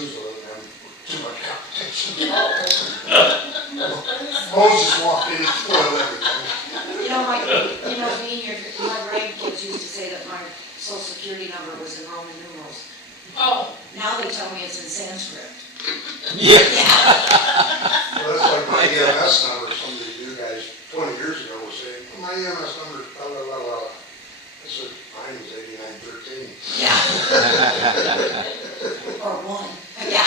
Susan and them, too much competition. Moses walked in and spoiled everything. Me and my grandkids used to say that my social security number was in Roman numerals. Oh, Now they tell me it's in Sanskrit. Yeah. Well, that's like my EMS number, some of these new guys 20 years ago were saying, my EMS number is blah, blah, blah, blah. I said, mine is 8913. Yeah. Or one. Yeah.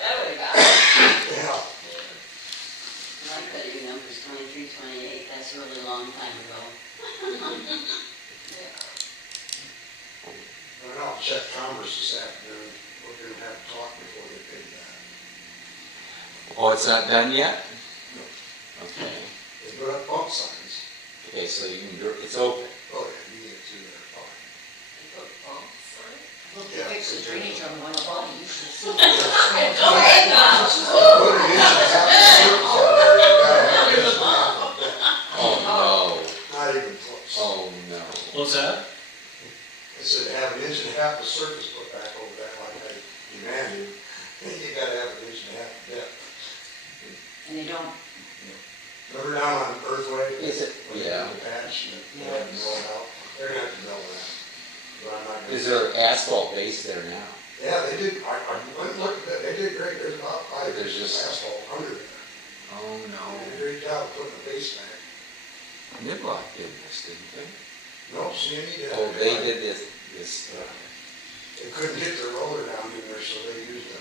that would have got it. Yeah. My credit number is 2328, that's a really long time ago. And I'll check Commerce this afternoon, we're gonna have to talk before they pay that. Oh, it's not done yet? No. Okay. They put up bump signs. Okay, so you can, it's open. Oh, yeah, you get through there, fine. Look, they fixed the drainage on one body, you should see. Put an inch and a half of surface on there, you gotta have an inch and a half of depth. Oh, Not even close. no. Oh, no. What's that? I said, to have an inch and a half of surface put back over that like I demanded, then you gotta have an inch and a half of depth. And they don't, Remember down on Earthway? Is it? When they Yeah. did the patch and they had to roll it out, they're gonna have to mill that. But I'm not gonna. Is there asphalt base there now? Yeah, they did, I went and looked at that, they did great, there's about 5 There's inches just- of asphalt under there. Oh, They did a no. great job putting the base back. Niblock did this, didn't they? No, CME did. Oh, they did this. They couldn't get their roller down in there, so they used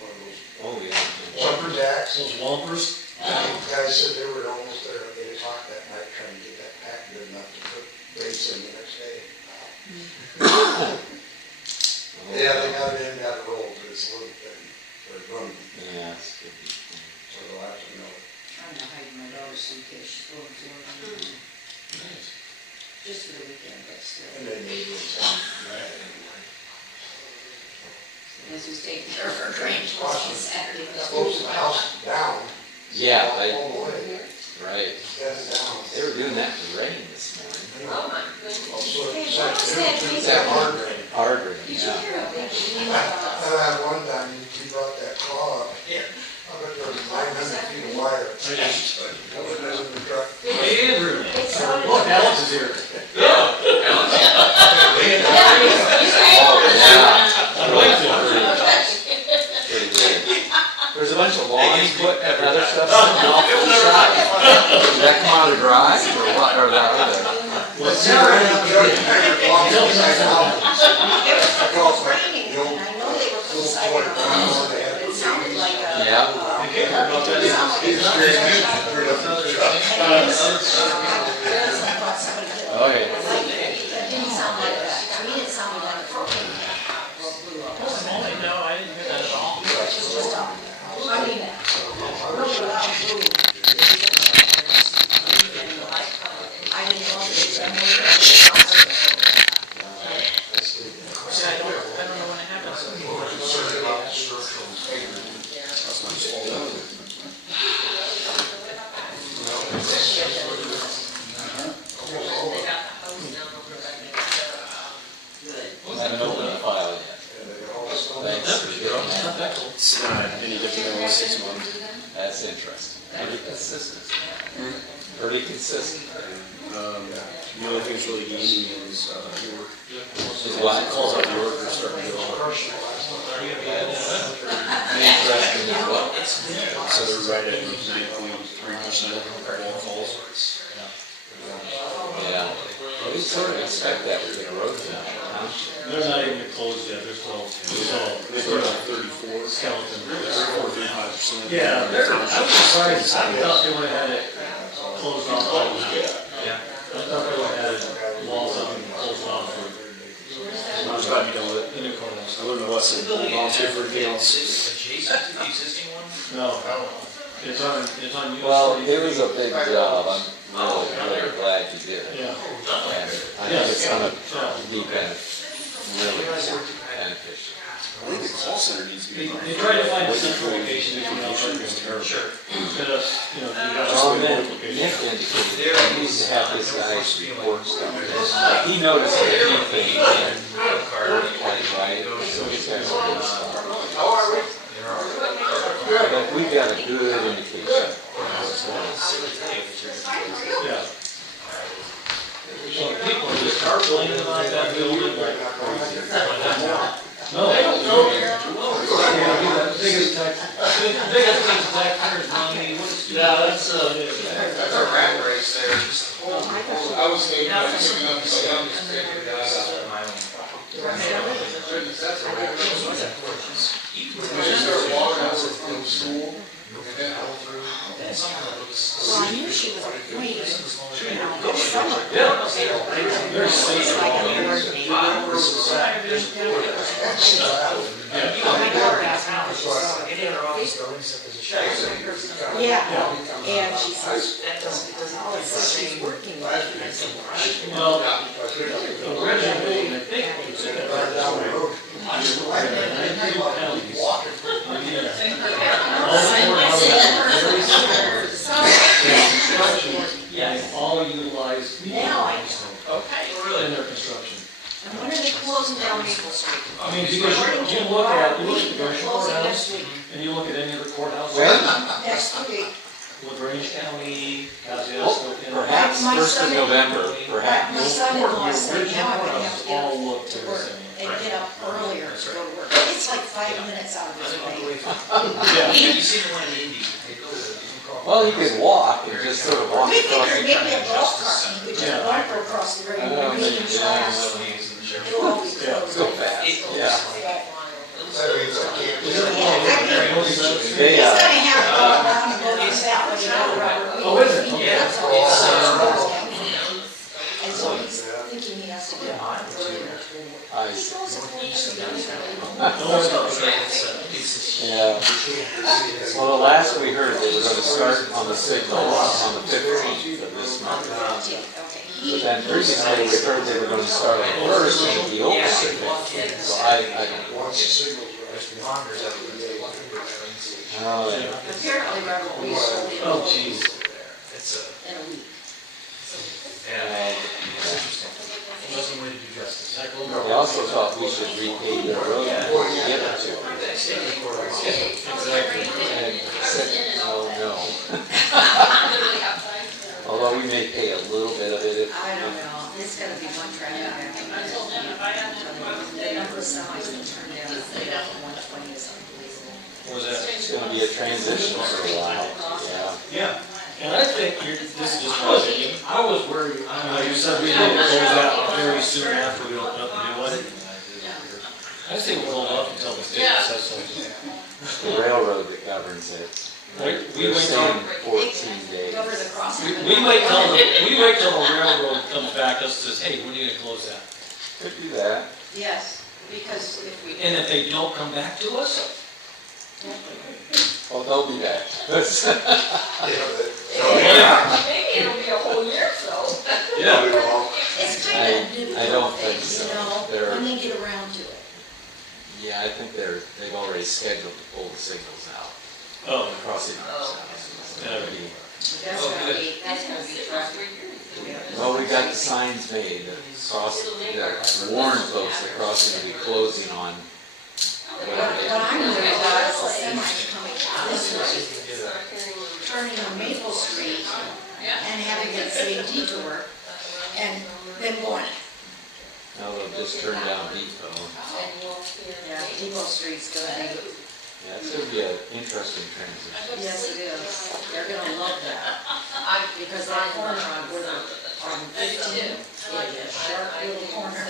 one of those Oh, yeah. jumper jacks. Those Wampers? The guy said they were almost there, they talked that night trying to get that pack good enough to put base in the next day. Oh, Yeah, they got it in, got it rolled, but it's a little thin, but it's running, Yeah, it's good. so they'll have to know. trying to hide my daughter's suitcase, she's going to Florida. Just for the weekend, but still. And they made it sound bad anyway. As he's taking care of her drainage on Saturday. Close the house down. Yeah, All the way, right. that's down. They were doing that in the rain this morning. Oh, my goodness. Also, Hey, it's what like, was they that don't do piece that of- hard rain. Hard rain, Did you yeah. hear a big I had one time, he brought that claw up here, I bet there was 900 feet of wire. That was in the truck. Hey, Andrew. It sounded Look, like. Alex is here. Oh, yeah. I'm going to. Pretty good. There's a bunch of lawn equipment and other stuff sitting off to the side. Did that come out of the garage or what, or the other? What's Yeah, your? I had a truck tanker belonging to my house. It was I called my raining, the old and I know they were putting little siding toy on car they it. had. It sounded like a. Yeah. I can't hear about that. He was steering it through the truck. Oh, yeah. That didn't sound like that. To me, it sounded like a propane tank blew up. No, I didn't hear that at all. It's just a, I mean, really loud boom. I didn't know if it was that I don't know when it happened. Concerned about the structural integrity. I haven't opened the file yet. Thanks for getting that. It's not any different than it was 6 months. That's interesting. Pretty consistent. Pretty consistent. The only thing that's really gaining is York. Is what? It calls out York, they're starting to go up. Interesting as well. So they're right at 9.3% all calls. Yeah. Well, we sort of expect that with the growth now, huh? They're not even closed yet, they're still, They put it on 34. skeleton. 4.5%. Yeah, I was surprised, I thought they would have had it closed off all the time. Yeah. I thought they would have had it walls up and closed off for I'm just glad you done with it. the new corners. I learned a lesson. Volunteer for anything else. Adjacent to the existing one? No, it's on you. Well, it was a big job. I'm really glad you did it. Yeah. And I think it's gonna be really beneficial. I think the call center needs to be. They tried to find a central location, if you know, Sure. instead of, you know, you got Well, a then, split Nick location. indicated, he used to have his guys report stuff. He noticed a few things, and that's, That's a rat race there, just. I was thinking of picking up the young newspaper guys. My own. Goodness, that's a rat race. When you Well, start walking over from school, and then out through. Well, I knew she was waiting, you know, this summer. yeah, Very sweet. Like a coordinator. My daughter asked me how she saw it. Yeah, and she says, oh, it's so she's working with it. I said, well, originally, I think it was in Right down the road. 19 counties. Yeah, they all utilize Now I in their construction. And when are they closing down Maple Street? I mean, because you look at the Goshen Closing courthouse, next week. and you look at any other courthouse. Next week. LaGrange County, Kosciuszko. Oh, perhaps My first of son- November, My perhaps. son-in-law said, original now I'm gonna have courthouse to get all up look to the work same. and get up earlier to go to work. It's like 5 minutes out of his way. Yeah. You seen the one in Indy? They go to- Well, you could walk and just sort of walk We across. figured maybe a golf cart, you could just walk across the road, I don't meeting think- class. It'll always close. Go fast, yeah. That means I can't. Yeah, I mean, They, he's gonna have to go around and go through that way to go rubber. Oh, is it? Yeah, That's all. And so he's thinking he has to get on earlier. I, He goes at 4:30. yeah. Well, the last we heard, they were gonna start on the signals on the 15th of this month. Yeah, okay. But then previously we heard they were gonna start on the first and be open. So I don't know. Once the signal's Responders up in the. Oh, yeah. Apparently rubber will be sold in Oh, jeez. It's a, a week. yeah, it's interesting. It doesn't way to do justice. They also thought we should repave the road before we get it to them. And I said, oh, no. Literally outside. Although we may pay a little bit of it if. I don't know, it's gonna be one traffic after another. The number of semis that turn down, they got 120 is unbelievable. What was that? It's gonna be a transition for a while, yeah. Yeah, and I think this is just my opinion, I was worried, you said we didn't close out very soon after we opened up the new one. I think we'll hold off until the state says something. The railroad that governs it. We They're wait saying till, 14 days. Cover the crossing. we wait till the railroad comes back and says, hey, when are you gonna close that? Could do that. Yes, because if we. And if they don't come back to us, Oh, they'll be back. Maybe it'll be a whole year, so. yeah. It's kind of a new I don't think thing, you so. know, They're- when they get around to it. Yeah, I think they've already scheduled to pull the signals out, Oh, crossing out. So that'll be- That's gonna be traffic. Well, we got the signs made that warn folks that crossing will be closing on. What I'm worried about is the semis coming this way, turning on Maple Street and having that same detour and then going. Now they'll just turn down Depot. Yeah, Depot Street's gonna be, Yeah, it's gonna be an interesting transition. yes it is, they're gonna love that. Because that corner on 15, it is a sharp little corner.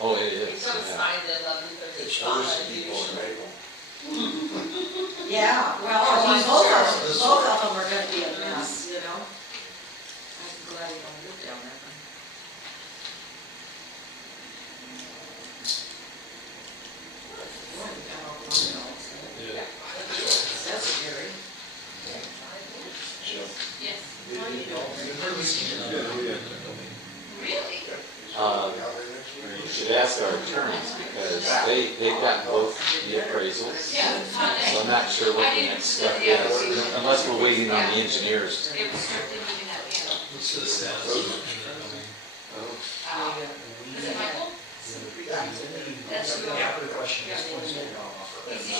Oh, it is, It's yeah. signed at 11:35. It's first of people in Maple. Yeah, well, I mean, both of them are gonna be a mess, you know? I'm glad we don't live down there. That's scary. Yes. Really? You should ask our attorneys because they've got both the appraisals. Yeah. So I'm not sure what the next step is, unless we're waiting on the engineers. It was strictly moving that van. What's the status? Is it Michael? That's who. Yeah, good question. This one's going on Is he in,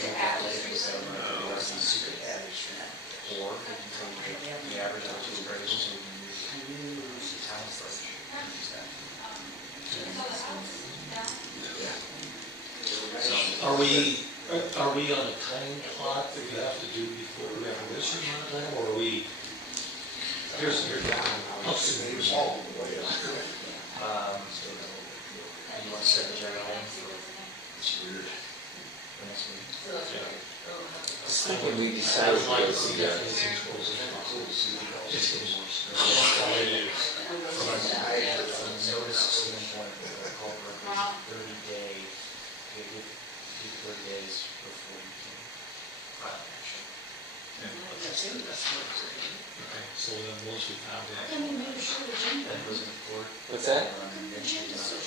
the Atlas recently? Or the average out to appraisals. Town's first. Are we are we on a time clock that we have to do before we have a issue on time, or are we? Here's your down. Maybe it's all the way up. You want to set the general for It's weird. the next meeting? I was thinking we decided to go see that. From a notice standpoint, we'll call for a 30-day, give 30 days before you can file action. Okay, so then once we found it. Then we made a short agenda. That goes into court. What's that? Then she can change the.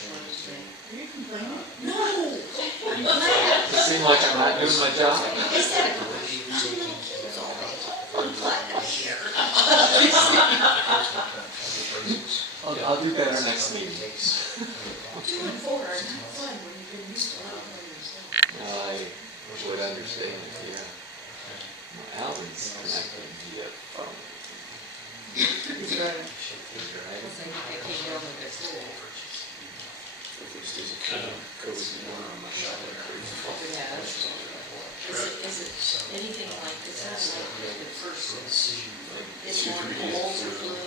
Are you complaining? No! Does it seem like I'm not doing my job? Is that a question? I'm glad I'm here. I'll do better next meeting. 2 and 4 are not fun when you've been used to it. I would understand if, yeah. Alvin's connected via phone. Is it anything like this? Is it the first, it's more cold or blue?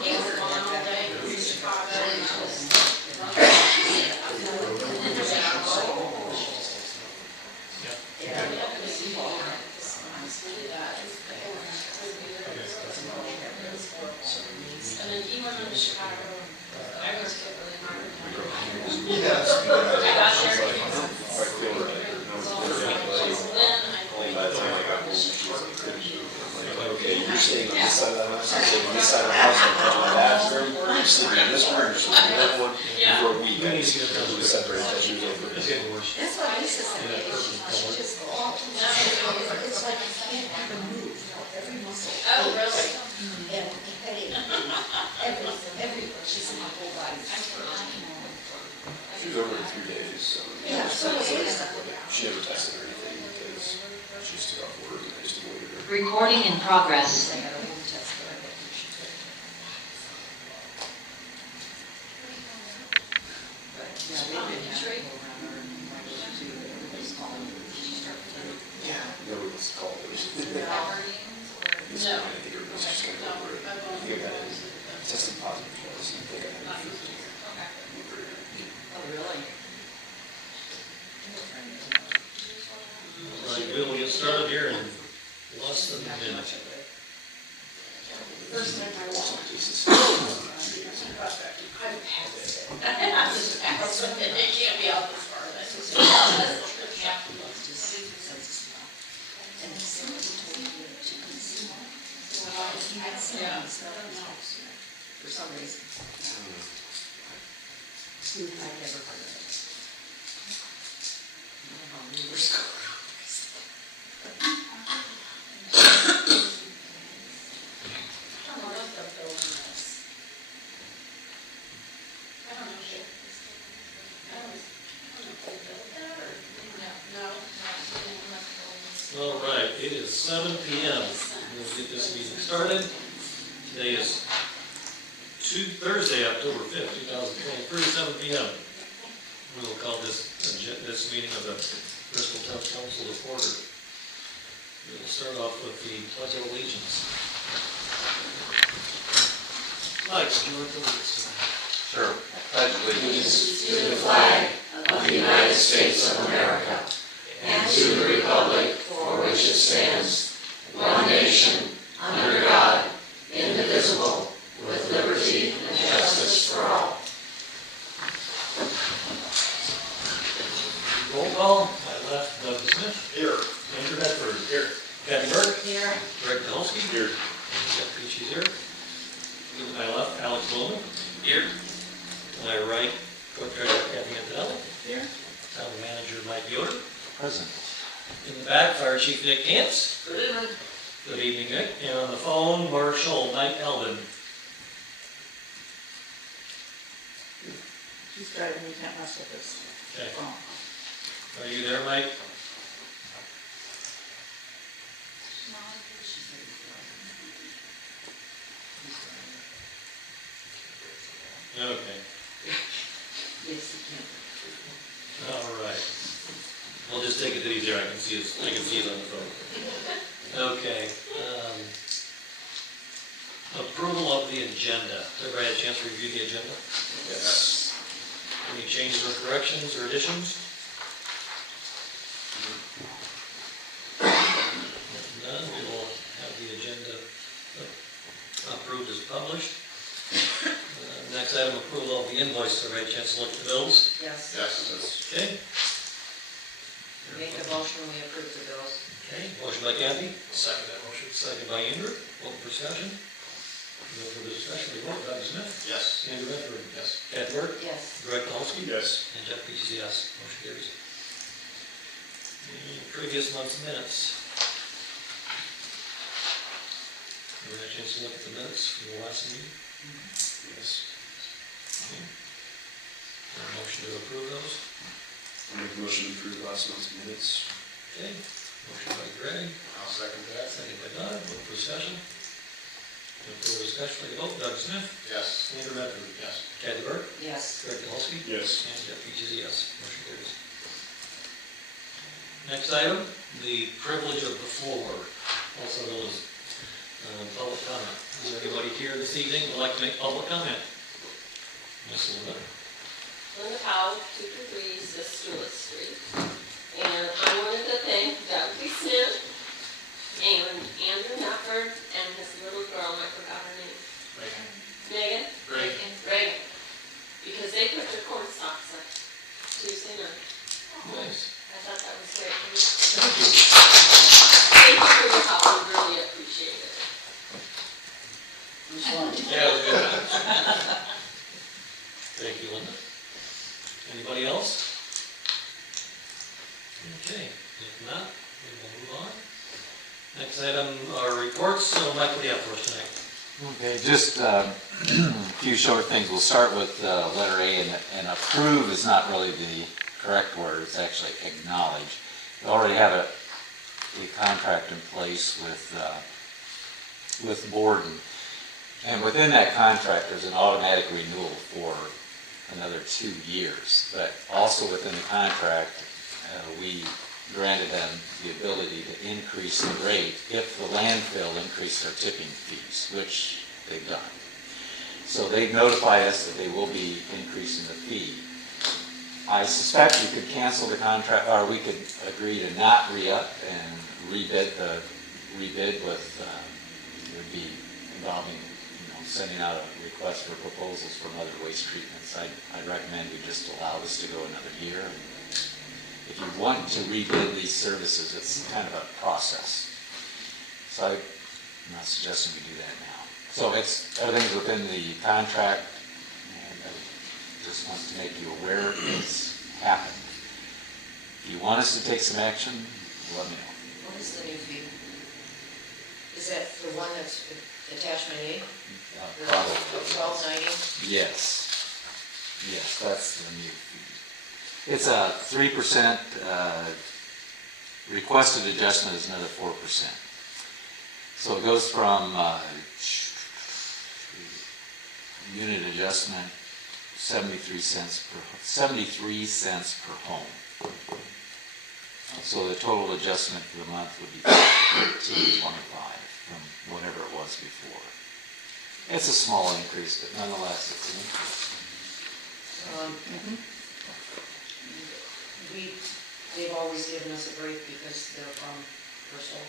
You were gone all day, you And then he went to Chicago. I was really hard. Yes. I got there. Then I Okay, you're staying on this side of the house, I'm staying on this side of the house, I'm in my bathroom, you're sleeping in this room, you're sleeping in that one, for a week, I just separate that, you get It's getting worse. That's what Lisa said. She just awful. It's like you can't even move. Every muscle. Oh, really? And headache. She's in my whole body. She was over in 3 days, so. Yeah, so it is. She never tested or anything because she just took off work and I just avoided her. Recording in progress. They had a home test, but I bet you should take it. But, yeah, they've been having people around her and my daughter too, everybody's calling her. She started to. Yeah. No, it's called, it was. No. I think everybody's just going over it. I think I got tested positive twice, I think I had it 15. Oh, really? Right, we'll get started here in less than a minute. First time I walked. I've passed it. I just passed it. It can't be out this far. That's just. Yeah. And somebody told me that she could smell. He had smelled his house for some reason. I'd never heard of it. I don't know, we were scoring. I don't know what the building is. I don't know. I don't know if they built that or. No. All right, it is 7 PM. We'll get this meeting started. Today is Thursday, October 5th, 2023, 7 PM. We will call this meeting of the Bristol Town Council to order. We will start off with the pledge of allegiance. Mike, do you want to lead us tonight? Sure. Pledge allegiance To the flag of the United States of America and to the republic for which it stands, one nation, under God, indivisible, with liberty and justice for all. Roll call. My left, Doug Smith. Here. Andrew Bedford. Here. Kathy Burke. Here. Greg Dolsky. Here. Jeff Creasy here. To my left, Alex Bowman. Here. To my right, Clerk Treasurer Kathy Antonelli. Here. Town Manager Mike Yoder. present. In the back, Fire Chief Nick Gantz. Good evening. Good evening, Nick. And on the phone, Marshal Mike Elvin. She's driving, you can't mess with this Okay. phone. Are you there, Mike? Okay. Yes, you can. All right. just take it easier, I can see it on the phone. Okay, approval of the agenda. Everybody had a chance to review the agenda? Yes. Any changes or corrections or additions? If none, we will have the agenda approved as published. Next item, approval of the invoice. Everybody had a chance to look at the bills? Yes. Yes. Okay. Make a motion, we approve the bills. Okay, motion by Kathy, Second that motion. second by Andrew. Open for discussion. No further discussion, we vote. Doug Smith. Yes. Andrew Medford. Yes. Kathy Burke. Yes. Greg Polsky. Yes. And Jeff Peaches, yes. Motion carries. The previous month's minutes. We had a chance to look at the minutes from the last meeting. Yes. Okay. Motion to approve those. I'll make a motion to approve last month's minutes. Okay. Motion by Greg, I'll second that. second by Doug. Open for discussion. No further discussion, we vote. Doug Smith. Yes. Andrew Medford. Yes. Kathy Burke. Yes. Greg Polsky. Yes. And Jeff Peaches, yes. Motion carries. Next item, the privilege of the floor, also known as public comment. Is there anybody here this evening who would like to make public comment? Ms. Linda? Linda Powell, 223 Stewart Street. And I wanted to thank Doug Smith and Andrew Medford and his little girl, I forgot her name. Megan? Reagan. Because they put their corn stalks up Tuesday night. Nice. I thought that was great. Thank you. Thank you for your help, we really appreciate it. Yeah, it was good. Thank you, Linda. Anybody else? Okay, if not, we will move on. Next item are reports, so Mike, what do you have for us tonight? Okay, just a few short things. We'll start with letter A, and approve is not really the correct word, it's actually acknowledge. We already have a contract in place with Borden. And within that contract, there's an automatic renewal for another 2 years. But also within the contract, we granted them the ability to increase the rate if the landfill increased their tipping fees, which they've done. So they've notified us that they will be increasing the fee. I suspect we could cancel the contract, or we could agree to not re-up and rebid with, it would be involving, sending out a request for proposals from other waste treatments. I'd recommend we just allow this to go another year. If you want to rebid these services, it's kind of a process. So I'm not suggesting we do that now. So everything's within the contract, and I just want to make you aware it's happened. If you want us to take some action, let me know. What is the new fee? Is that the one that's attachment A? Probably. $12.90? Yes. Yes, that's the new fee. It's a 3%, requested adjustment is another 4%. So it goes from unit adjustment, 73 cents per home. So the total adjustment for the month would be $13.25 from whatever it was before. It's a small increase, but nonetheless, it's an increase. They've always given us a break because they're from Bristol, to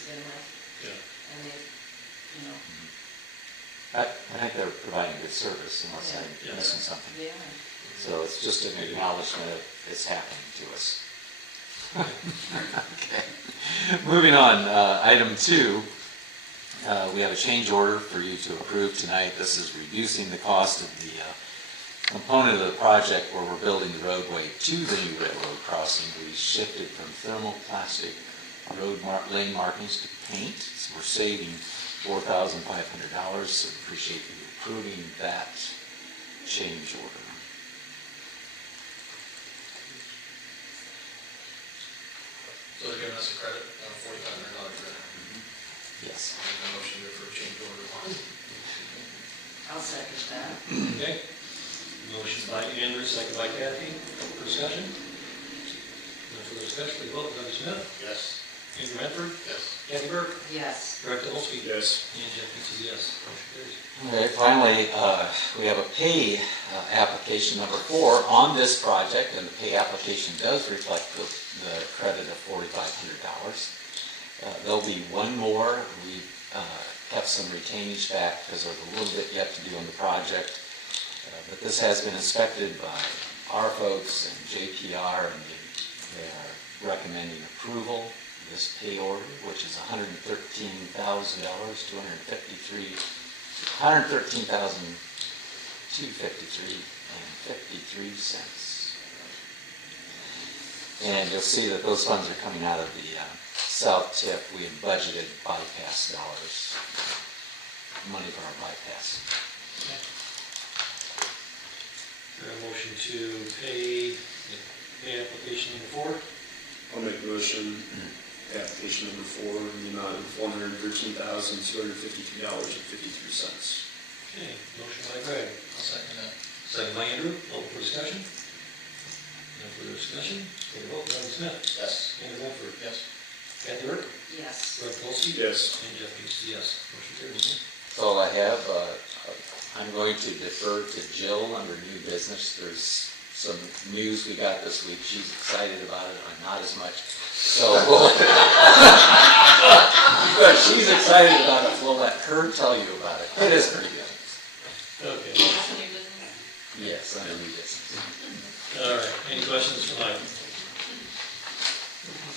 begin with. Yeah. And they, I think they're providing good service unless I'm Yeah. missing something. yeah. So it's just an acknowledgement of it's happening to us. Okay. Moving on, item 2, we have a change order for you to approve tonight. This is reducing the cost of the component of the project where we're building the roadway to the new railroad crossing. We shifted from thermoplastic lane markings to paint, so we're saving $4,500. So appreciate you approving that change order. So they're giving us a credit, a $4,500 credit. Yes. Make a motion to approve change order 1. I'll second that. Okay. Motion by Andrew, second by Kathy. For discussion? No further discussion, please vote. Doug Smith? Yes. Andrew Medford? Yes. Kathy Burke? Yes. Greg Dolsky? Yes. And Jeff Eats is yes. Motion carries. Okay, finally, we have a pay application number 4 on this project, and the pay application does reflect the credit of $4,500. There'll be one more. We kept some retainage back because there's a little bit yet to do on the project. But this has been inspected by our folks and JPR, and they are recommending approval of this pay order, which is $113,253.53. And you'll see that those funds are coming out of the south tip. We had budgeted bypass dollars, money for our bypass. Is there a motion to pay application number 4? I'll make a motion, application number 4, in the amount of $113,253.53. Okay, motion by Greg. I'll second that. Second by Andrew. Open for discussion. No further discussion. Take a vote. Doug Smith? Yes. Andrew Medford? Yes. Kathy Burke? Yes. Greg Dolsky? Yes. And Jeff Eats is yes. Motion carries. That's all I have. I'm going to defer to Jill under new business. There's some news we got this week. She's excited about it. I'm not as much. So because she's excited about it, we'll let her tell you about it. It is pretty good. Okay. Yes, under new business. All right. Any questions for Mike?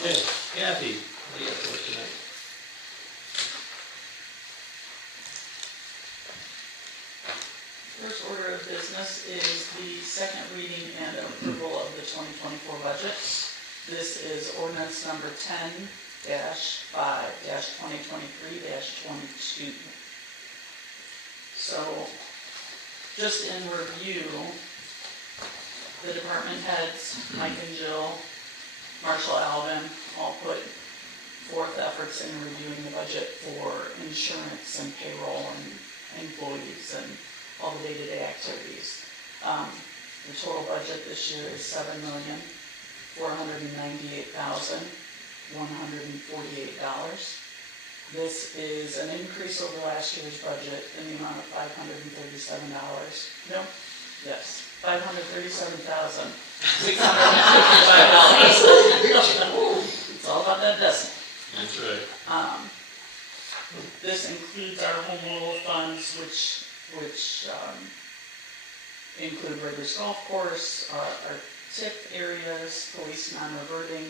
Okay. Kathy, what do you have for us tonight? First order of business is the second reading and approval of the 2024 budget. This is ordinance number 10-5-2023-22. So, just in review, the department heads, Mike and Jill, Marshall Alvin, all put forth efforts in reviewing the budget for insurance and payroll and employees and all the day-to-day activities. The total budget this year is $7,498,148. This is an increase over last year's budget in the amount of $537. No, yes, $537,655. It's all about that decimal. That's right. This includes our home rule funds, which include Riggers Golf Course, our tip areas, police non-reverting,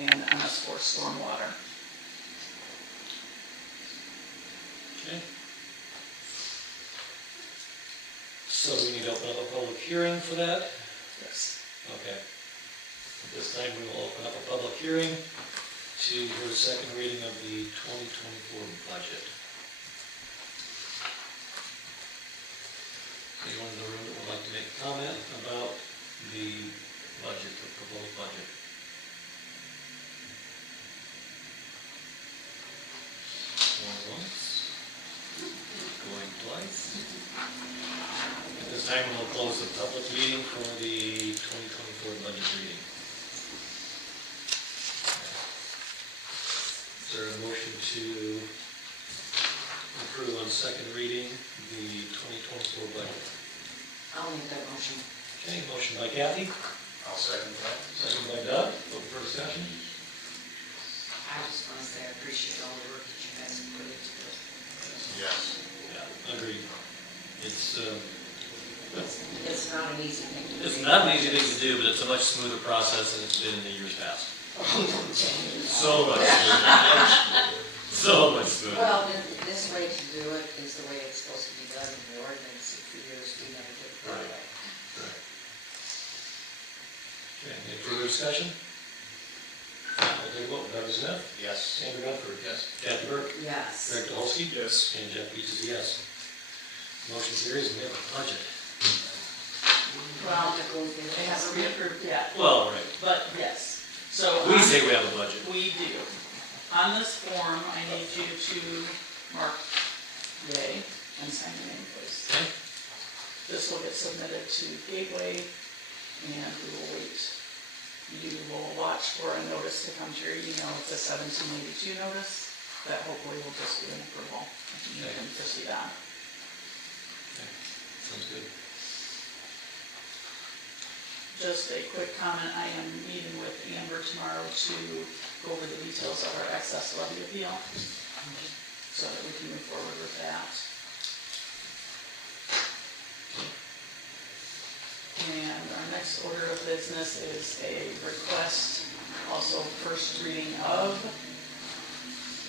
and MS4 stormwater. Okay. So we need to open up a public hearing for that? Yes. Okay. At this time, we will open up a public hearing to hear the second reading of the 2024 budget. Anyone in the room that would like to make a comment about the budget, the proposed budget? Going once, going twice. At this time, we'll close the public meeting for the 2024 budget reading. Is there a motion to approve on second reading the 2024 budget? I'll make that motion. Okay, motion by Kathy, I'll second that. second by Doug. Open for discussion. I just want to say I appreciate all the work that you guys have put into this. Yes. Yeah, agreed. It's It's not an easy thing to do. it's not an easy thing to do, but it's a much smoother process than it's been in the years past. So much smoother. So much smoother. Well, this way to do it is the way it's supposed to be done in the ordinance. For years, we never did it that way. Right. Okay, any further discussion? We'll take a vote. Doug Smith? Yes. Andrew Medford? Yes. Kathy Burke? Yes. Greg Dolsky? Yes. And Jeff Eats is yes. Motion carries, and we have a budget. Well, it hasn't been approved yet, Well, right. but yes. So We say we have a budget. we do. On this form, I need you to mark yay and sign your name, please. Okay? This will get submitted to Gateway, and we will wait you will watch for a notice to come to your email. It's a 1782 notice that hopefully will just be an approval. You can proceed on. Sounds good. Just a quick comment, I am meeting with Amber tomorrow to go over the details of our excess levy appeal, so that we can move forward with that. And our next order of business is a request, also first reading of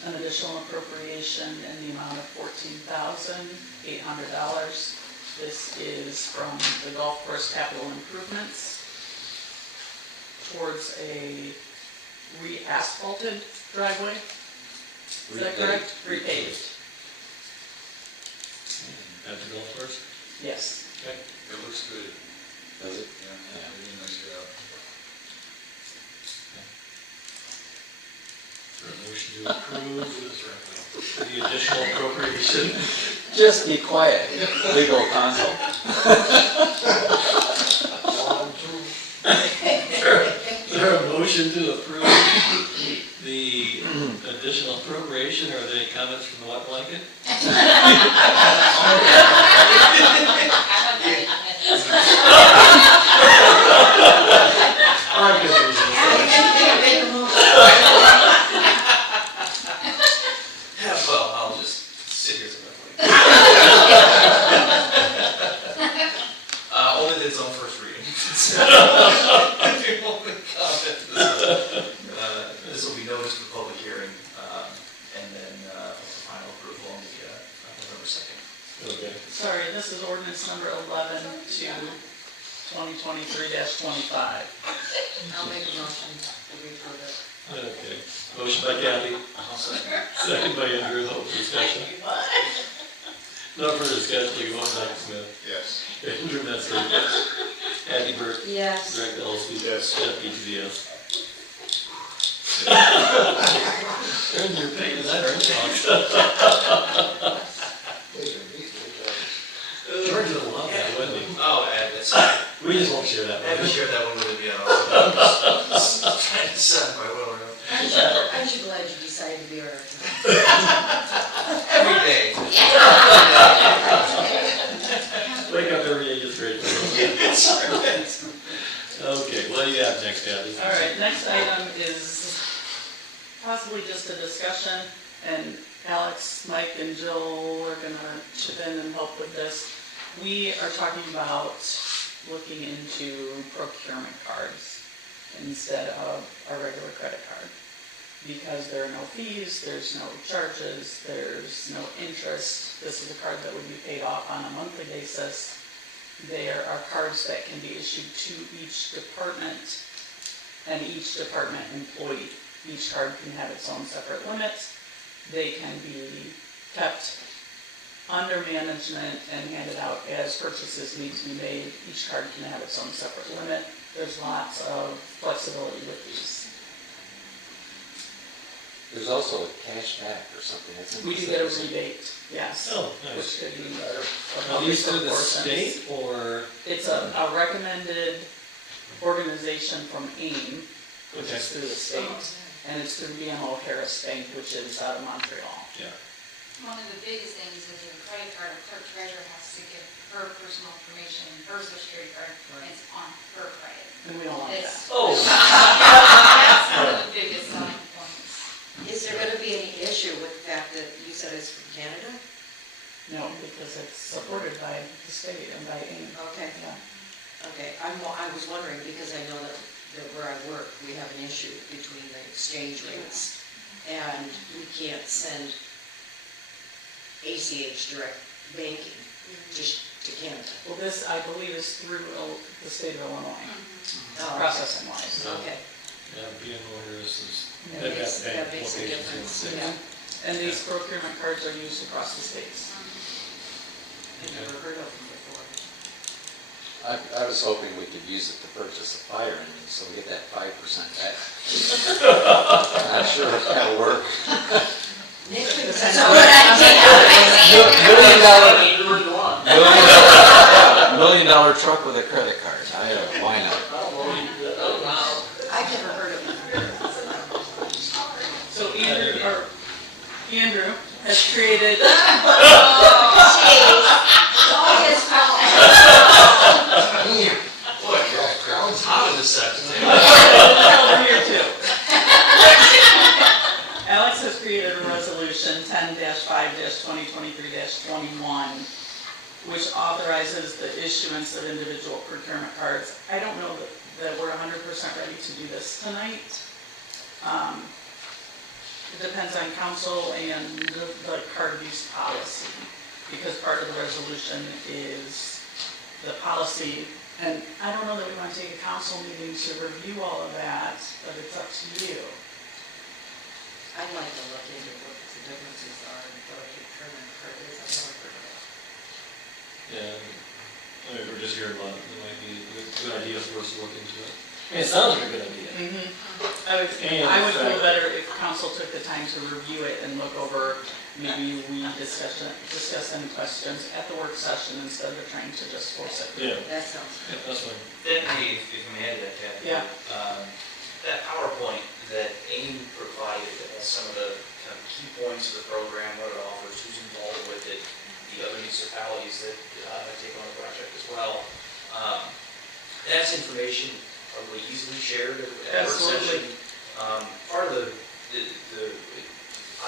an additional appropriation in the amount of $14,800. This is from the golf course capital improvements towards a re-asphalted driveway. Is that correct? Repaved. At the golf course? Yes. Okay. It looks good. Does it? Yeah, really nice job. For a motion to approve the additional appropriation. Just be quiet, legal counsel. Is there a motion to approve the additional appropriation, or are there any comments from the wet blanket? Yeah, well, I'll just sit here till only that it's on first reading. This will be noticed for public hearing, and then final approval on the November 2nd. Okay. Sorry, this is ordinance number 11 to 2023-25. I'll make a motion to approve it. Okay. Motion by Kathy, second by Andrew, no discussion. No further discussion, you want Mike Smith, Yes. Andrew Metzger, Kathy Burke, Yes. Greg Dolsky. Yes. Jeff Eads, yes. Turn your page, that hurts. George would love that, wouldn't he? Oh, and it's, We just won't share that I haven't one. shared that one with him yet. I'm trying to decide if I will or not. Aren't you glad you decided to be our attorney? Every day. Wake up every day just great. Okay, what do you have next, Kathy? All right, next item is possibly just a discussion, and Alex, Mike, and Jill are gonna chip in and help with this. We are talking about looking into procurement cards instead of a regular credit card. Because there are no fees, there's no charges, there's no interest. This is a card that would be paid off on a monthly basis. There are cards that can be issued to each department and each department employee. Each card can have its own separate limit. They can be kept under management and handed out as purchases need to be made. Each card can have its own separate limit. There's lots of flexibility with these. There's also a cash back or something, isn't We do get a rebate, yes. Oh, Which nice. could be Are these through the state, or? It's a recommended organization from AIM, which is through the state, and it's through BMO Harris Bank, which is out of Montreal. Yeah. One of the biggest things is a credit card, a clerk treasurer has to give her personal information, her social security card, and it's on her credit. And we don't want that. It's- Oh. That's one of the biggest selling points. Is there gonna be any issue with the fact that you said it's from Canada? No, because it's supported by the state and by AIM. Okay, Yeah. okay. I was wondering because I know that where I work, we have an issue between the exchange rates. And we can't send ACH direct banking just to Canada. Well, this, I believe, is through the state of Illinois, Oh, processing wise. Okay, Yeah, BMO Harris is. Yeah, they've got that bank makes a locations in difference, the state. yeah. And these procurement cards are used across the states. I've never heard of them before. I was hoping we could use it to purchase a fire engine, so we get that 5% back. Not sure if that'll work. That's a good $1 million truck with a credit card, why not? I Andrew has created, It's all his fault. Boy, it's hot in this section. over here too. Alex has created a resolution 10-5-2023-21, which authorizes the issuance of individual procurement cards. I don't know that we're 100% ready to do this tonight. It depends on council and the card use policy, because part of the resolution is the policy. And I don't know that we want to take a council meeting to review all of that, but it's up to you. I'd like to look into what the differences are and what a procurement card is. I've never heard of it. Yeah, I mean, if we're just hearing about it, it might be a good idea for us to look into it. I mean, it sounds like a good idea. I would feel better if council took the time to review it and look over, maybe we discuss any questions at the work session instead of trying to just force it. Yeah, That sounds yeah, that's fine. That may, if you may add that, Kathy. Yeah. That PowerPoint that Amy provided that has some of the kind of key points of the program, what it offers, who's involved with it, the other municipalities that take on the project as well. That's information probably easily shared at a work session. Part of the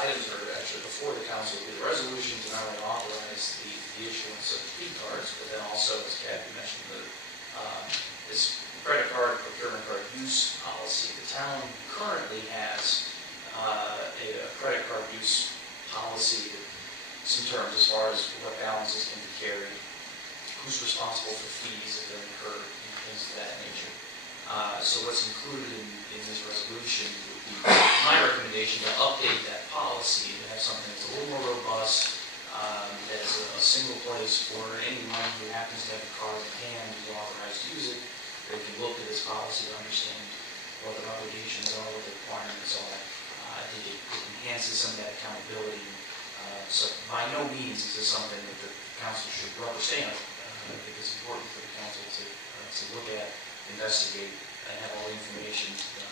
items are actually before the council, the resolution to not only authorize the issuance of P cards, but then also, as Kathy mentioned, this credit card, procurement card use policy. The town currently has a credit card use policy, some terms as far as what balances can be carried, who's responsible for fees that are incurred, and things of that nature. So what's included in this resolution would be my recommendation to update that policy, to have something that's a little more robust, that's a single place for anyone who happens to have a card in hand who's authorized to use it. They can look at this policy to understand what their obligations are, what the requirements are. I think it enhances some of that accountability. So by no means is this something that the council should rubber stamp. I think it's important for the council to look at, investigate, and have all the information that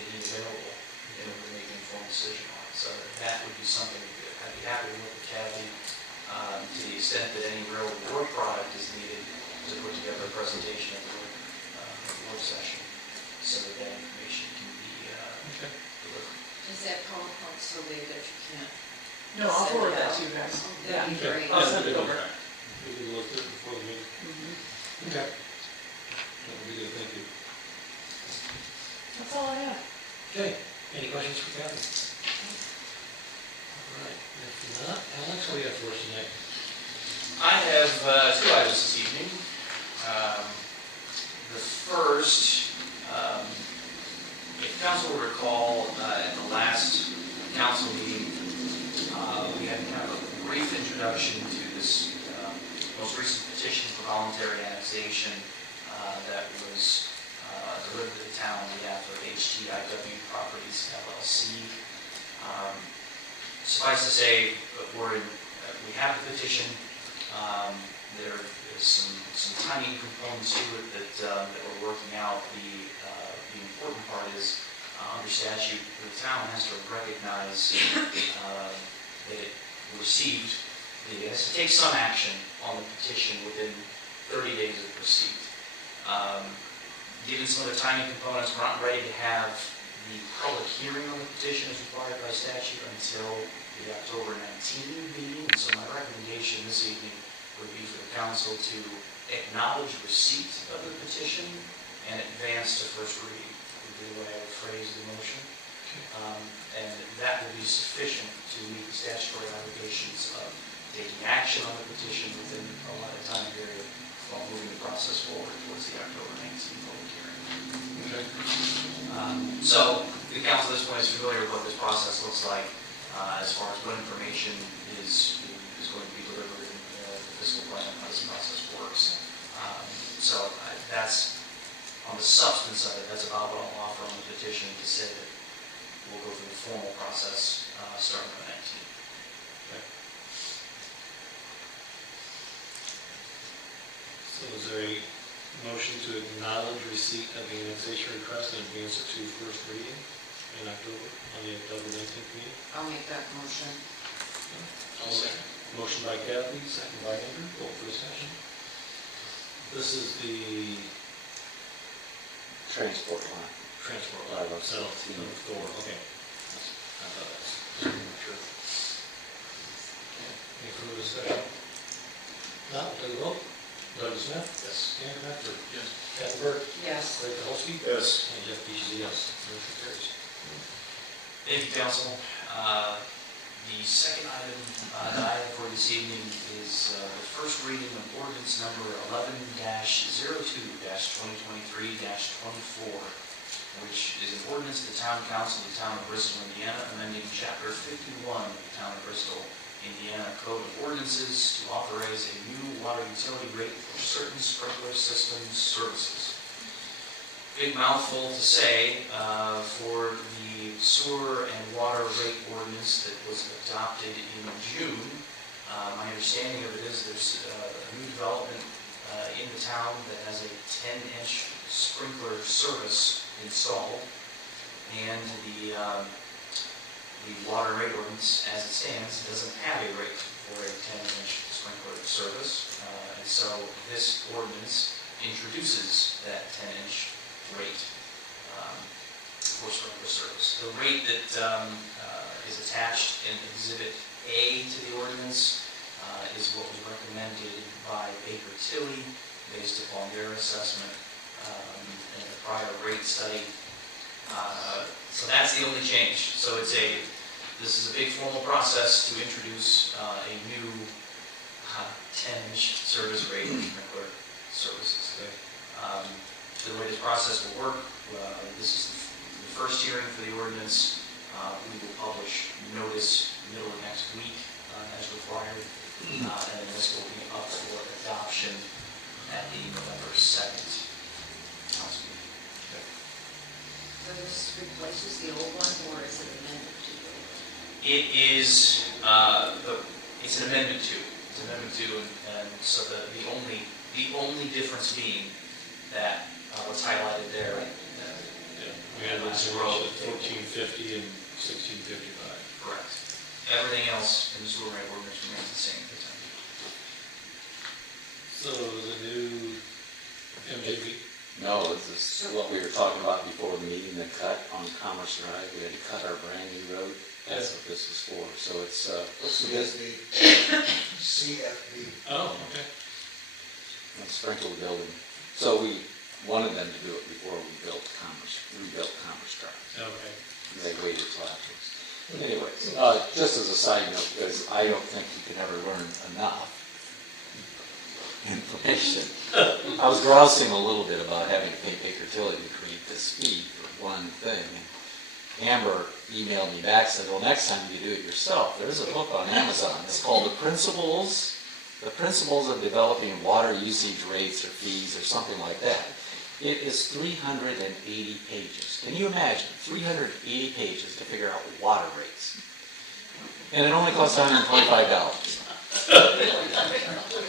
they need available in order to make an informed decision on it. So that would be something that I'd be happy to work with Kathy to the extent that any real work product is needed to put together a presentation at the work session so that that information can be delivered. Is that PowerPoint so big that you can't? No, I'll forward that to you guys. That'd be great. I'll send it over. We can look at it before the meeting. Okay. That would be good, thank you. That's all I have. Okay, any questions for Kathy? All right, if not, Alex, what do you have for us tonight? I have two items this evening. The first, if council will recall, at the last council meeting, we had kind of a brief introduction to this most recent petition for voluntary annexation that was delivered to the town on behalf of HTIW Properties LLC. Suffice to say, we have the petition. There is some timing components to it that we're working out. The important part is, under statute, the town has to recognize that it received, it has to take some action on the petition within 30 days of receipt. Given some of the timing components, we're not ready to have the public hearing on the petition as required by statute until the October 19 meeting. And so my recommendation this evening would be for the council to acknowledge receipt of the petition and advance to first reading, would be the way I would phrase the motion. And that will be sufficient to meet the statutory obligations of taking action on the petition within a lot of time period while moving the process forward towards the October 19th public hearing. Okay. So the council at this point is familiar with what this process looks like as far as what information is going to be delivered in the fiscal plan, how this process works. So that's, on the substance of it, that's about what I'll offer on the petition to say that we'll go through the formal process starting on the 19th. Okay. So is there a motion to acknowledge receipt of the annexation request and advance it to first reading? in October, on the October 19th meeting. I'll make that motion. I'll second. Motion by Kathy, second by Andrew, vote for discussion. This is the Transport line. transport Line line, of so, 16. number 4, okay. I thought that's, sure. Any further discussion? Now, take a vote. Doug Smith? Yes. Andrew Knapper? Yes. Kathy Burke? Yes. Craig Kowalski? Yes. And Jeff Beach is a yes. Motion carries. Thank you, council. The second item that I have for this evening is the first reading of ordinance number 11-02-2023-24, which is an ordinance of the town council of the town of Bristol, Indiana, amending chapter 51 of the town of Bristol, Indiana Code of Ordinances to authorize a new water utility rate for certain sprinkler system services. Big mouthful to say for the sewer and water rate ordinance that was adopted in June. My understanding of it is there's a new development in the town that has a 10-inch sprinkler service installed, and the water rate ordinance, as it stands, doesn't have a rate for a 10-inch sprinkler service, and so this ordinance introduces that 10-inch rate for sprinkler service. The rate that is attached in Exhibit A to the ordinance is what was recommended by Baker Tilly based upon their assessment in the prior rate study. So that's the only change. So this is a big formal process to introduce a new 10-inch service rate for sprinkler services. The way this process will work, this is the first hearing for the ordinance. We will publish notice middle of next week as required, and then this will be up for adoption at the November 2nd council meeting. So this replaces the old one, or is it amended to the old one? It is, it's an amendment to, and so the only difference being that what's highlighted there. We had a row of 1450 and 1655. Correct. Everything else in the sewer rate ordinance remains the same for the time. So the new MJP? No, this is what we were talking about before the meeting, the cut on Commerce Drive. We had to cut our brand new road. That's what this is for. So it's, CFB. Oh, okay. sprinkle the building. So we wanted them to do it before we rebuilt Commerce Drive. Okay. They waited till afterwards. Anyways, just as a side note, because I don't think you can ever learn enough information. I was grousing a little bit about having to pay Baker Tilly to create this fee for one thing. And Amber emailed me back, said, well, next time you do it yourself, there's a book on Amazon. It's called The Principles of Developing Water Usage Rates or Fees or something like that. It is 380 pages. Can you imagine 380 pages to figure out water rates? And it only costs $125.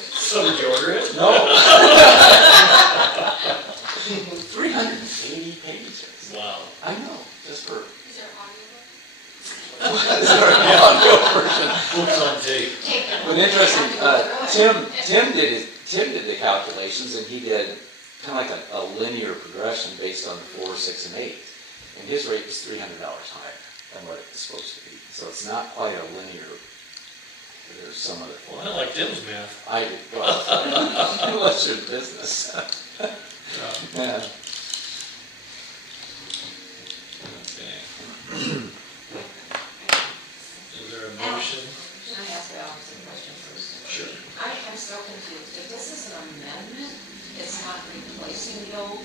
So did you order it? No. 380 pages. Wow. I know, just for Is there audio version. Books on tape. But interesting, Tim did the calculations, and he did kind of like a linear progression based on the 4, 6, and 8. And his rate was $300 higher than what it was supposed to be. So it's not quite a linear. There's some other. Well, I like Tim's math. I did. Well, unless you're in business. Yeah. Okay. Is there a motion? Can I ask Alex a question first? Sure. I'm so confused. If this is an amendment, it's not replacing the old.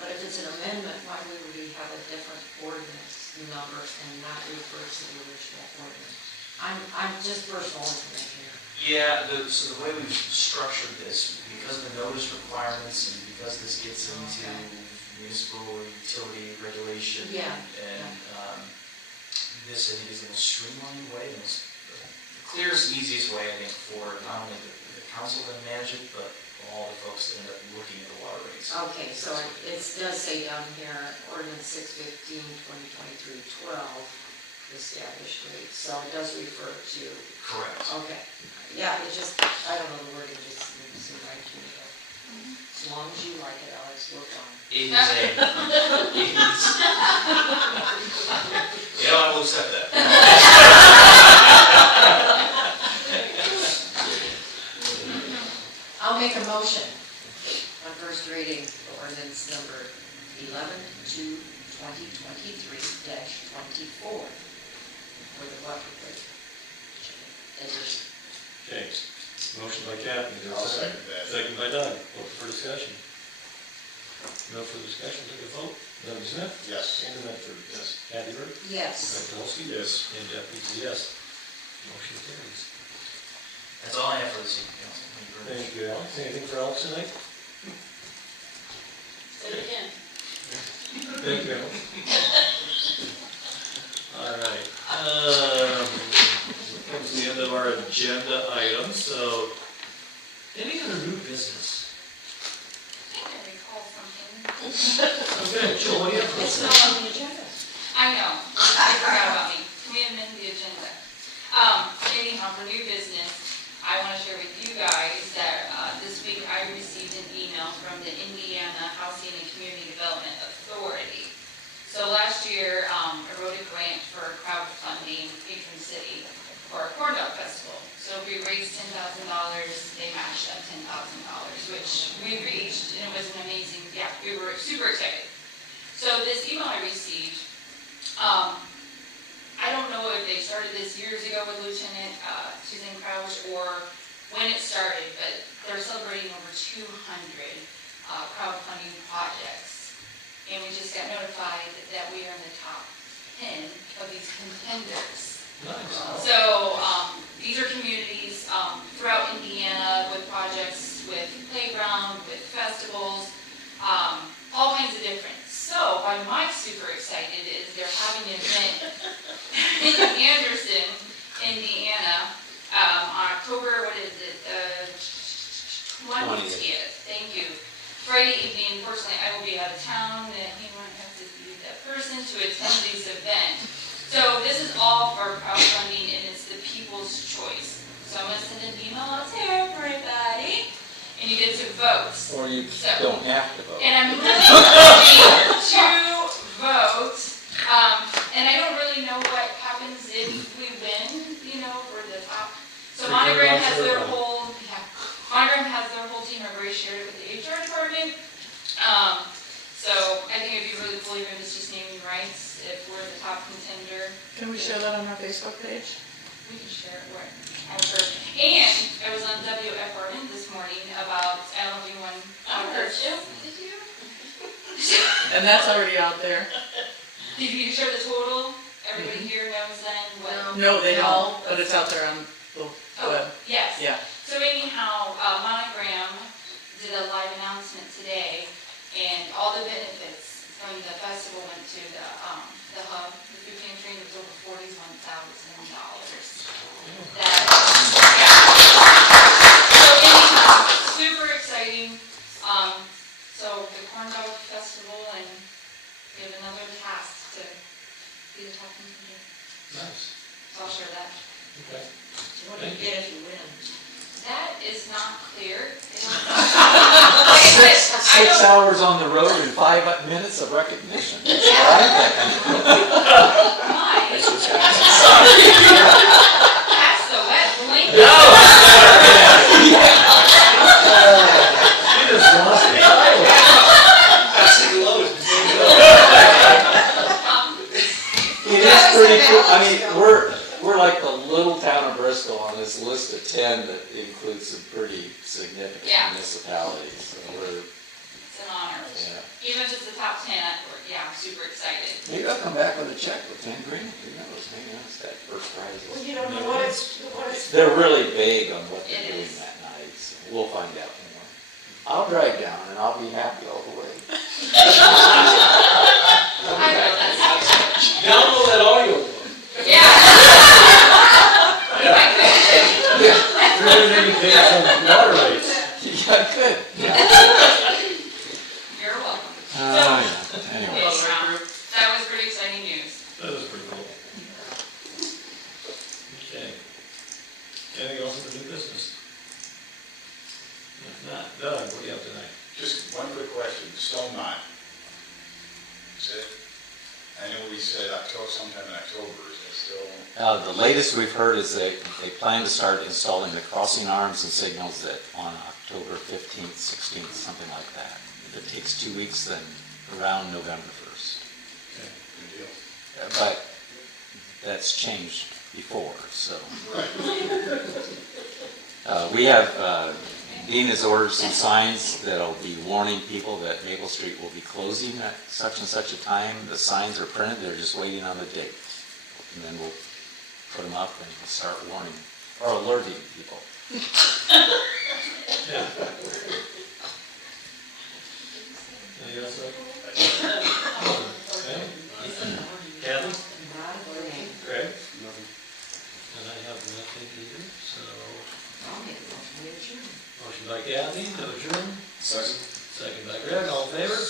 But if it's an amendment, why would we have a different ordinance number and not refer to the original ordinance? I'm just personal information here. Yeah, so the way we've structured this, because of the notice requirements and because this gets into municipal utility regulation. Yeah. And this, I think, is the most streamlined way, the clearest and easiest way, I think, for not only the council to manage it, but all the folks that end up looking at the water rates. Okay, so it does say down here, ordinance 6/15/2023-12, established rates, so it does refer to, Correct. okay. Yeah, it just, I don't know, the wording just seemed right to me. As long as you like it, Alex, we're fine. It is you know, I will accept that. I'll make a motion on first reading for ordinance number 11/2/2023-24 for the water rate addition. Okay, motion by Kathy, is there a I'll second that. Second by Doug, open for discussion. No further discussion, take a vote. Doug Smith? Yes. Andrew Medford? Yes. Kathy Burke? Yes. Mike Dolsky? Yes. And Jeff Eads, yes. Motion carries. That's all I have for this evening, Council. Thank you very much. Thank you, Alex. Anything for Alex tonight? Say it again. Thank you, Alex. All right, comes the end of our agenda items, so any other new business? I can recall something. Okay, Joel, what do you have for us? It's not on the agenda. I know, I forgot about me. Can we amend the agenda? Anyhow, for new business, I want to share with you guys that this week I received an email from the Indiana Housing and Community Development Authority. So last year, I wrote a grant for crowdfunding Patron City for a corn dog festival. So we raised $10,000, they matched up $10,000, which we reached, and it was an amazing, yeah, we were super excited. So this email I received, I don't know if they started this years ago with Lieutenant Susan Crouch or when it started, but they're celebrating over 200 crowdfunding projects. And we just got notified that we are in the top 10 of these contenders. Nice. So these are communities throughout Indiana with projects with playground, with festivals, all kinds of different. So why Mike's super excited is they're having an event in Anderson, Indiana, on October, what is it, 20th. Thank you. Friday evening, unfortunately, I will be out of town, and he won't have to be that person to attend this event. So this is all for crowdfunding, and it's the people's choice. So I'm gonna send an email out to everybody, and you get to vote. Or you don't have to vote. And I'm really ready to vote. And I don't really know what happens if we win, you know, for the top. So Monogram has their whole, Monogram has their whole team. I've already shared it with the HR department. So I think it'd be really cool, even if it's just naming rights, if we're the top contender. Can we share that on our Facebook page? We can share it where, I'm sure. And I was on WFRN this morning about, I don't know if anyone heard you. Did you? And that's already out there. Did you share the total? Everybody here knows then what? No, they don't, but it's out there on the Oh, web. yes. Yeah. So anyhow, Monogram did a live announcement today, and all the benefits from the festival went to the hub, the food pantry, and it was over $41,000. That, yeah. So anyhow, super exciting. So the corn dog festival, and we have another task to be the top contender. Nice. So I'll share that. Okay. What do you get if you win? That is not clear. Six hours on the road and 5 minutes of recognition. That's what I'm thinking. Mine. That's the wet blanket. She just lost it. It is pretty cool. I mean, we're like the little town of Bristol on this list of 10 that includes some pretty significant Yeah. municipalities. So we're, It's an honor. yeah. Even if it's the top 10, I'm super excited. Maybe I'll come back with a check with 10 grand. Who knows? Maybe I'll get that first prize. Well, you don't know what it's. They're really vague on what they're It doing is. that night, so we'll find out more. I'll drive down and I'll be happy all the way. I know that's Download that audio book. Yeah. I could. 380 pages on water rates. Good. You're welcome. Yeah. Anyway. That was pretty exciting news. That was pretty cool. Okay. Anything else in the new business? If not, Doug, what do you have tonight? Just one quick question, Stone Mine. Is it, I know we said October, sometime in October, is that still? The latest we've heard is they plan to start installing the crossing arms and signals on October 15th, 16th, something like that. If it takes 2 weeks, then around November 1st. Okay, good deal. But that's changed before, so. We have, Dean has ordered some signs that'll be warning people that Maple Street will be closing at such and such a time. The signs are printed, they're just waiting on the date. And then we'll put them up and we'll start warning, or alerting people. Yeah. Anything else? Okay. Kathy? Greg? And I have nothing either, so. Motion by Kathy, to adjourn. Second by Greg, all in favor?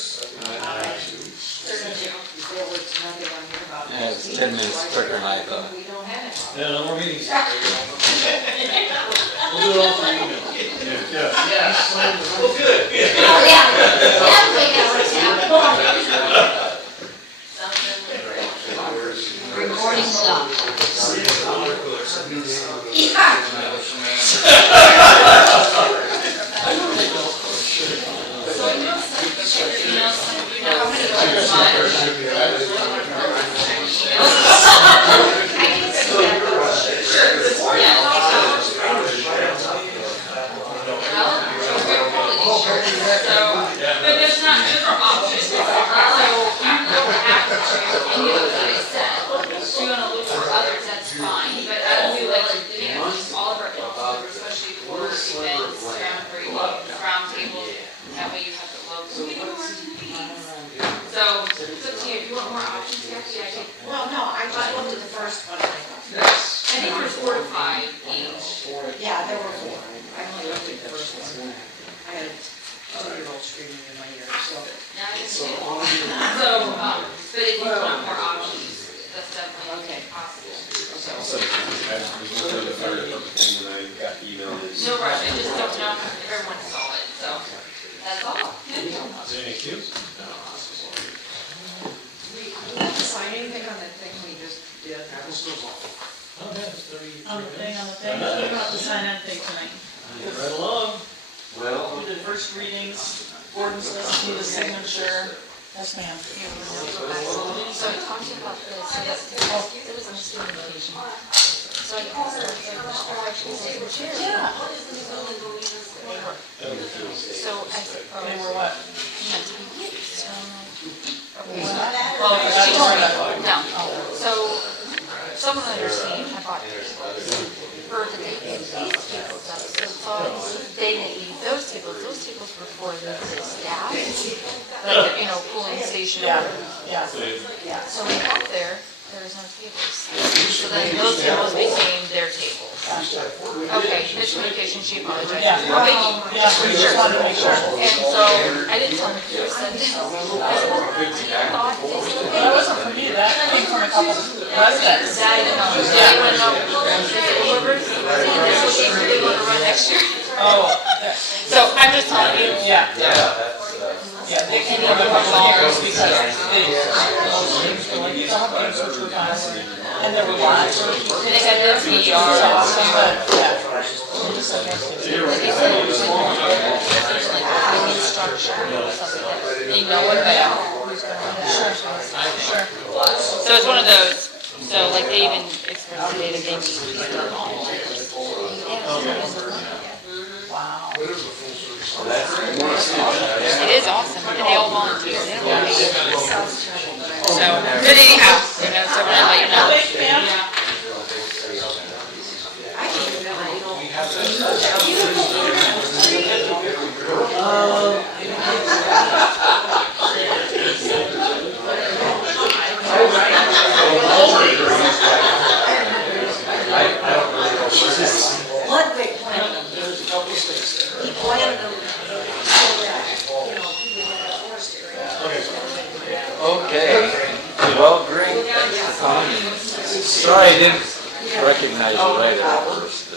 Yeah, it's 10 minutes quicker than I thought. Yeah, no more meetings. We'll do it all through email. Yeah. Well, good. Oh, yeah. Recording stopped. There's not different options. So you don't have to choose any of those that I said. If you want to look for others, that's fine. But as we like to do, all of our council, especially for events, round tables, that way you have the logo. So it's up to you. If you want more options, Kathy, I think. Well, no, I just looked at the first one. I think there's 4 to 5 each. Yeah, there were 4. I only looked at the first one. I had a 2-year-old screaming in my ear, so. Yeah, I understand. But if you want more options, that's definitely Okay. possible. I'll send it to you. I looked at the fire department thing when I got emailed it. No rush, I just don't know if everyone saw it, so that's all. Thank you. Sign anything on that thing we just did? Oh, yeah, it's 33 On the thing, minutes. we don't have to sign anything tonight. Right along. Well, We did first readings, Gordon's doesn't need a signature. Yes, ma'am. So talking about this, it was a miscommunication. So I called her, Yeah. so I said, They were what? okay. Oh, She told me, that's no, so, someone understand, I bought for the day they need these tables up, so it's all, they didn't need those tables were for the staff, like, you know, cooling station. Yeah, yeah. So we got there was no tables. So then those tables became their tables. Okay, miscommunication, she apologized. Yeah. No biggie. Yeah, we just wanted to make sure. And so I didn't tell them, I said, That wasn't from you, that came from a couple residents. I didn't know. Yeah, you wanna know, whoever's, they want to run next year. Oh, So I'm just telling you. yeah. Yeah, they came from a couple years because they, like, you don't have to search for files. And there were lots of people. They had their PR. You know what about who's going to. So it's one of those, so like they even expressed today that they need their volunteers. Wow. It is awesome, and they all volunteer. They don't want to be. So, but anyhow, you know, so when I let you know. What great plan. He planned them Okay, well, great, thanks for coming. Sorry I didn't recognize you right at first.